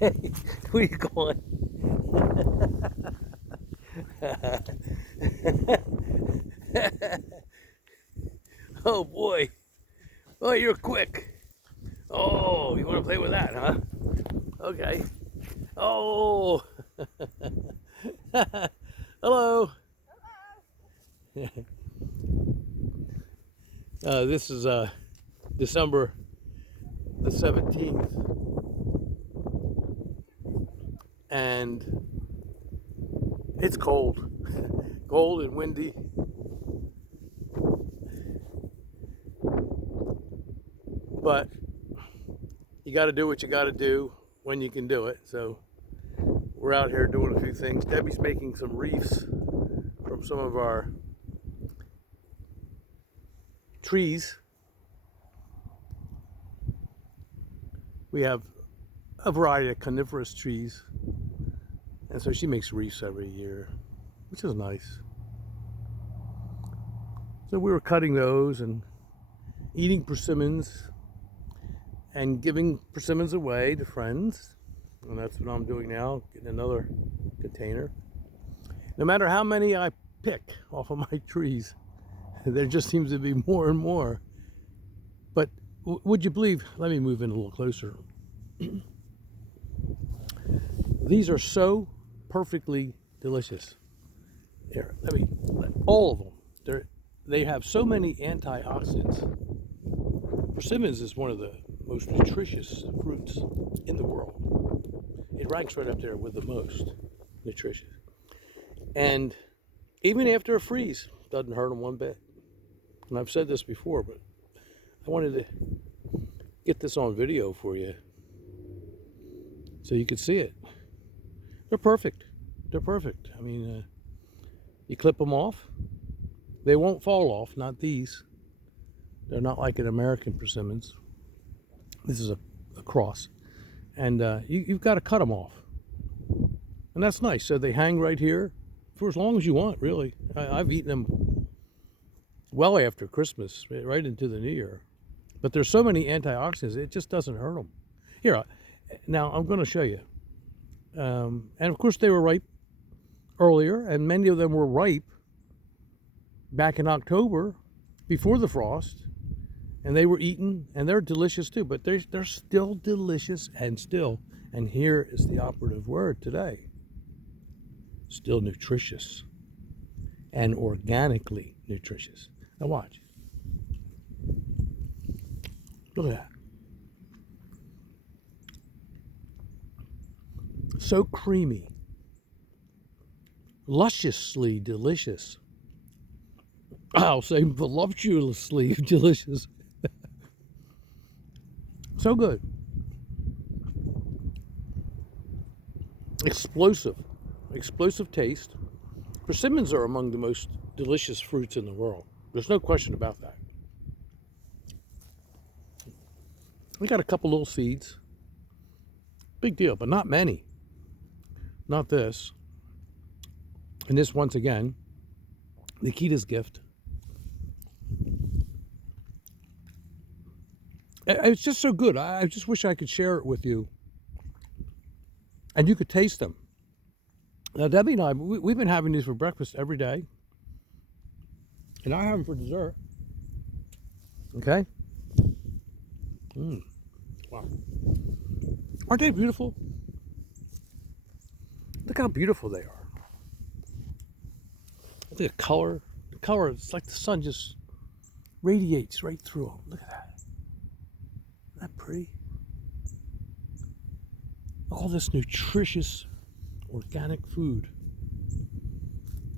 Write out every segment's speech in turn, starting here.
Where you going? Oh boy. Oh, you're quick. Oh, you want to play with that, huh? Okay. Oh. Hello. This is December the 17th, and it's cold. Cold and windy. But you got to do what you got to do when you can do it. So we're out here doing a few things. Debbie's making some wreaths from some of our trees. We have a variety of coniferous trees, and so she makes wreaths every year, which is nice. So we were cutting those and eating persimmons and giving persimmons away to friends, and that's what I'm doing now, getting another container. No matter how many I pick off of my trees, there just seems to be more and more. But would you believe, let me move in a little closer. These are so perfectly delicious. Here, all of them. They have so many antioxidants. Persimmons is one of the most nutritious fruits in the world. It ranks right up there with the most nutritious. And even after a freeze, doesn't hurt them one bit. And I've said this before, but I wanted to get this on video for you so you could see it. They're perfect. They're perfect. I mean, you clip them off. They won't fall off, not these. They're not like an American persimmons. This is a cross. And you've got to cut them off. And that's nice. So they hang right here for as long as you want, really. I've eaten them well after Christmas, right into the New Year. But there's so many antioxidants, it just doesn't hurt them. Here, now I'm going to show you. And of course they were ripe earlier, and many of them were ripe back in October before the frost, and they were eaten, and they're delicious too, but they're still delicious and here is the operative word today, still nutritious and organically nutritious. Now watch. Look at that. So creamy, lusciously delicious. I'll say voluptuously delicious. So good. Explosive taste. Persimmons are among the most delicious fruits in the world. There's no question about that. We got a couple little seeds. Big deal, but not many. Not this. And this, once again, Nikita's gift. It's just so good. I just wish I could share it with you. And you could taste them. Now, Debbie and I, we've been having these for breakfast every day. And I have them for dessert. Okay? Wow. Aren't they beautiful? Look how beautiful they are. Look at the color. The color, it's like the sun just radiates right through them. Look at that. Isn't that pretty? All this nutritious, organic food.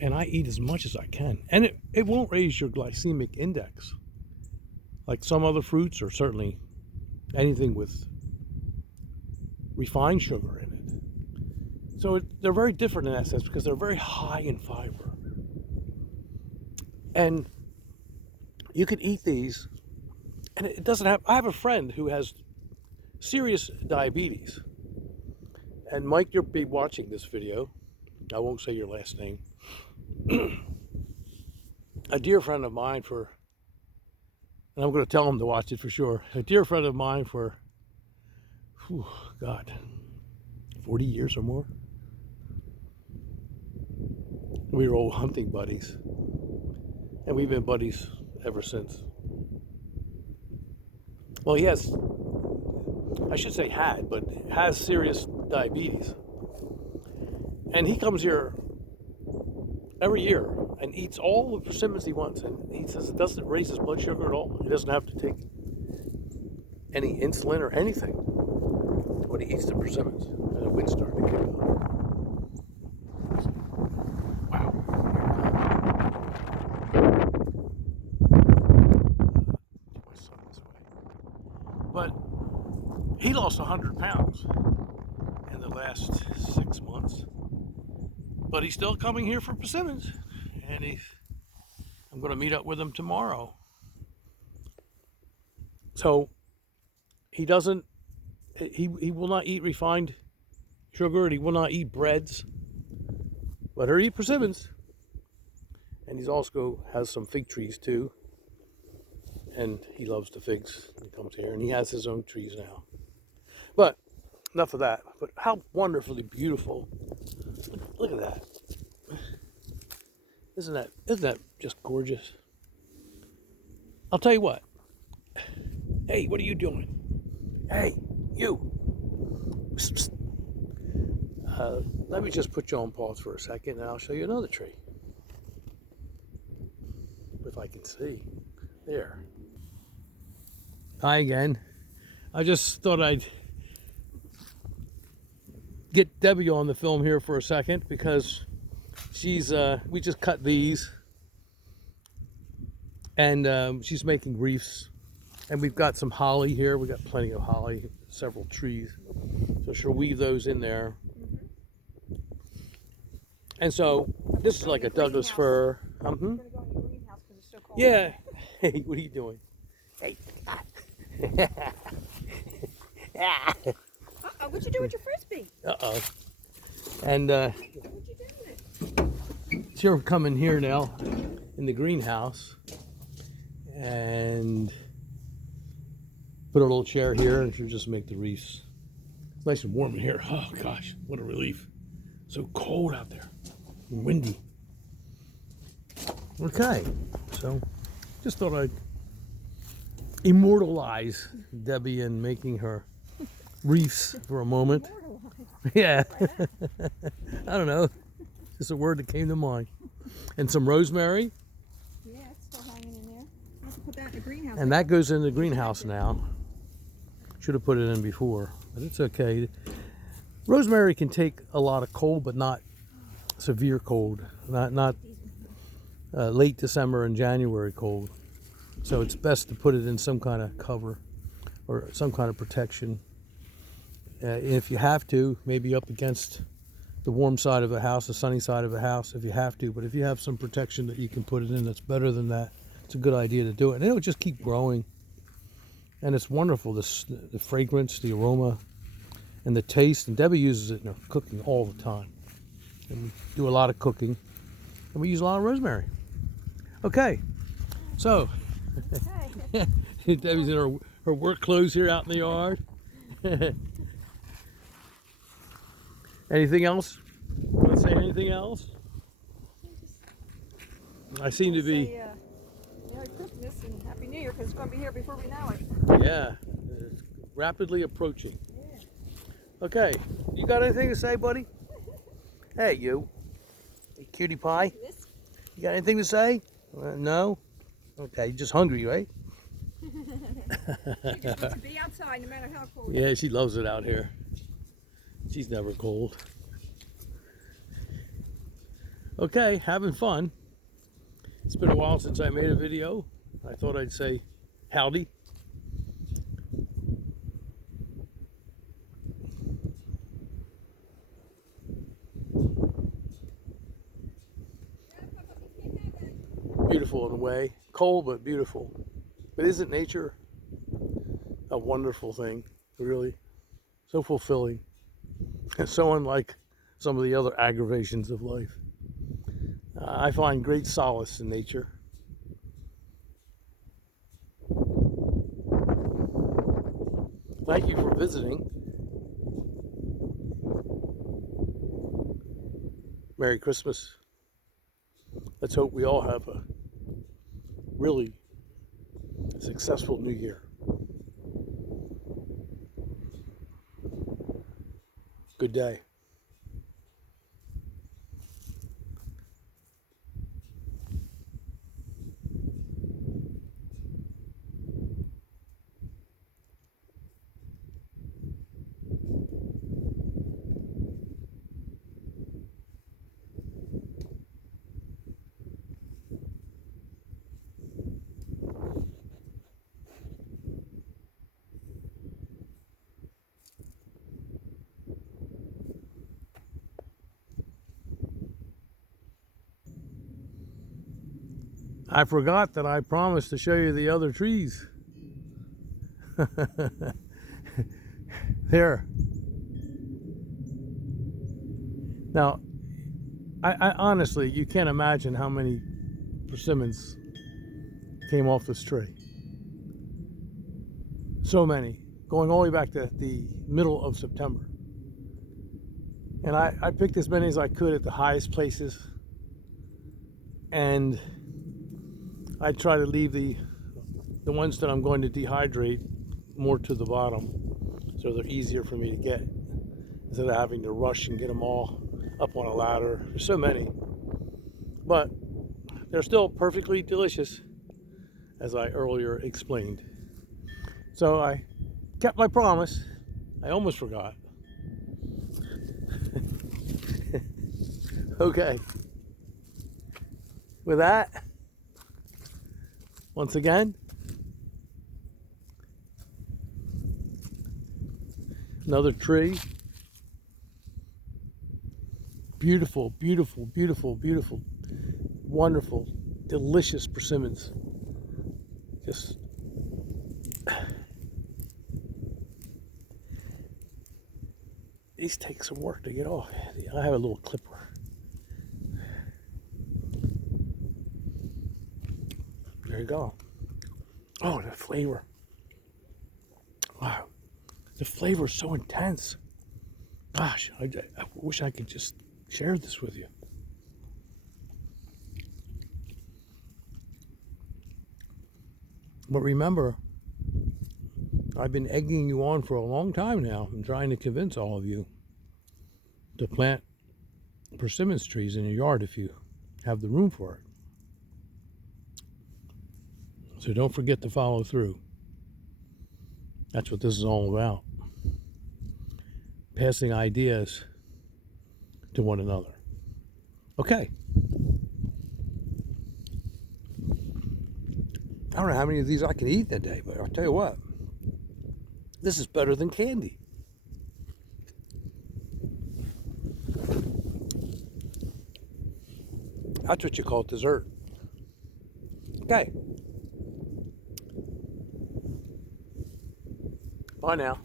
And I eat as much as I can. And it won't raise your glycemic index like some other fruits, or certainly anything with refined sugar in it. So they're very different in that sense because they're very high in fiber. And you can eat these, and it doesn't have, I have a friend who has serious diabetes. And Mike, you'll be watching this video. I won't say your last name. A dear friend of mine and I'm going to tell him to watch it for sure. A dear friend of mine for, God, 40 years or more. We were old hunting buddies, and we've been buddies ever since. Well, yes, I should say had, but has serious diabetes. And he comes here every year and eats all the persimmons he wants. And he says it doesn't raise his blood sugar at all. He doesn't have to take any insulin or anything when he eats the persimmons. And the wind's starting to kick up. Wow. Get my son this way. But he lost 100 pounds in the last 6 months. But he's still coming here for persimmons. And I'm going to meet up with him tomorrow. So he will not eat refined sugar, and he will not eat breads, but he'll eat persimmons. And he's also has some fig trees too, and he loves the figs. He comes here, and he has his own trees now. But enough of that. But how wonderfully beautiful! Look at that! Isn't that just gorgeous? I'll tell you what. Hey, what are you doing? Hey, you. Let me just put you on pause for a second, and I'll show you another tree. If I can see. There. Hi again. I just thought I'd get Debbie on the film here for a second, because we just cut these, and she's making wreaths. And we've got some holly here. We've got plenty of holly, several trees. So she'll weave those in there. And so this is like a Douglas fir. Yeah. Hey, what are you doing? Hey. Uh-oh, what'd you do with your frisbee? Uh-oh. And she'll come in here now in the greenhouse and put a little chair here, and she'll just make the wreaths. It's nice and warm in here. Oh gosh, what a relief. So cold out there and windy. Okay, so just thought I'd immortalize Debbie in making her wreaths for a moment. Yeah. I don't know. Just a word that came to mind. And some rosemary. Yeah, it's still hanging in there. You have to put that in the greenhouse. And that goes in the greenhouse now. Should have put it in before, but it's okay. Rosemary can take a lot of cold, but not severe cold. Not late December and January cold. So it's best to put it in some kind of cover or some kind of protection. If you have to, maybe up against the warm side of the house, the sunny side of the house, if you have to. But if you have some protection that you can put it in that's better than that, it's a good idea to do it. And it'll just keep growing. And it's wonderful, the fragrance, the aroma, and the taste. And Debbie uses it in her cooking all the time. And we do a lot of cooking. And we use a lot of rosemary. Okay, so Debbie's in her work clothes here out in the yard. Anything else? Want to say anything else? I seem to be... Merry Christmas and Happy New Year, because it's going to be here before we know it. Yeah, it's rapidly approaching. Yeah. Okay, you got anything to say, buddy? Hey, you. Hey, cutie pie. You got anything to say? No? Okay, you're just hungry, right? She just wants to be outside no matter how cold. Yeah, she loves it out here. She's never cold. Okay, having fun. It's been a while since I made a video. I thought I'd say howdy. Beautiful in a way. Cold, but beautiful. But isn't nature a wonderful thing? Really? So fulfilling. And so unlike some of the other aggravations of life. I find great solace in nature. Thank you for visiting. Merry Christmas. Let's hope we all have a really successful new year. Good day. I forgot that I promised to show you the other trees. There. Now, I honestly, you can't imagine how many persimmons came off this tree. So many, going all the way back to the middle of September. And I picked as many as I could at the highest places. And I try to leave the ones that I'm going to dehydrate more to the bottom, so they're easier for me to get, instead of having to rush and get them all up on a ladder. There's so many, but they're still perfectly delicious, as I earlier explained. So I kept my promise. I almost forgot. Okay. With that, once again, another tree. Beautiful, beautiful, beautiful, beautiful, wonderful, delicious persimmons. Just these take some work to get off. I have a little clipper. There you go. Oh, the flavor. Wow. The flavor is so intense. Gosh, I wish I could just share this with you. But remember, I've been egging you on for a long time now. I'm trying to convince all of you to plant persimmons trees in your yard if you have the room for it. So don't forget to follow through. That's what this is all about. Passing ideas to one another. Okay. I don't know how many of these I can eat in a day, but I'll tell you what, this is better than candy. That's what you call dessert. Okay. Bye now.